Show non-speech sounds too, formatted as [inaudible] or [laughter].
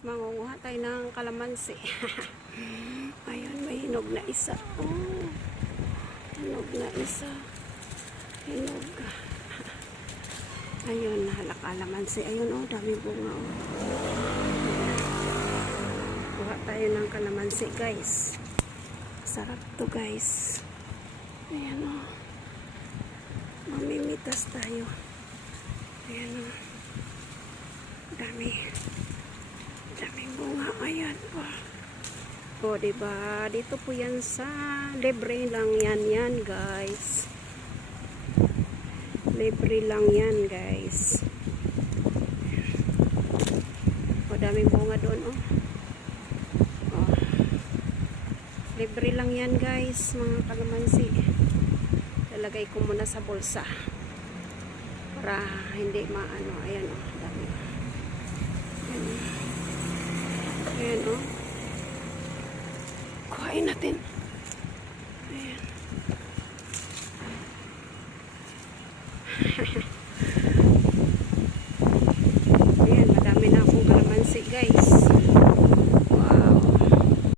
Mangunguha tayo ng kalamansi. [laughs] Ayun, may hinog na isa. Oh, hinog na isa. Hinog. [laughs] Ayun, nahalak kalamansi. Ayun, oh, dami bunga. Oh. Kuha tayo ng kalamansi, guys. Sarap to, guys. Ayan, oh. Mamimitas tayo. Ayan, oh. Dami. Bunga. O, diba? Dito po yan sa libre lang yan yan, guys. Libre lang yan, guys. O, daming bunga doon, oh. O. Libre lang yan, guys, mga kalamansi. Lalagay ko muna sa bulsa. Para hindi maano. Ayan, oh. Dami. Ayan, oh. Ayan, oh. Kuhain natin. Ayan. [laughs]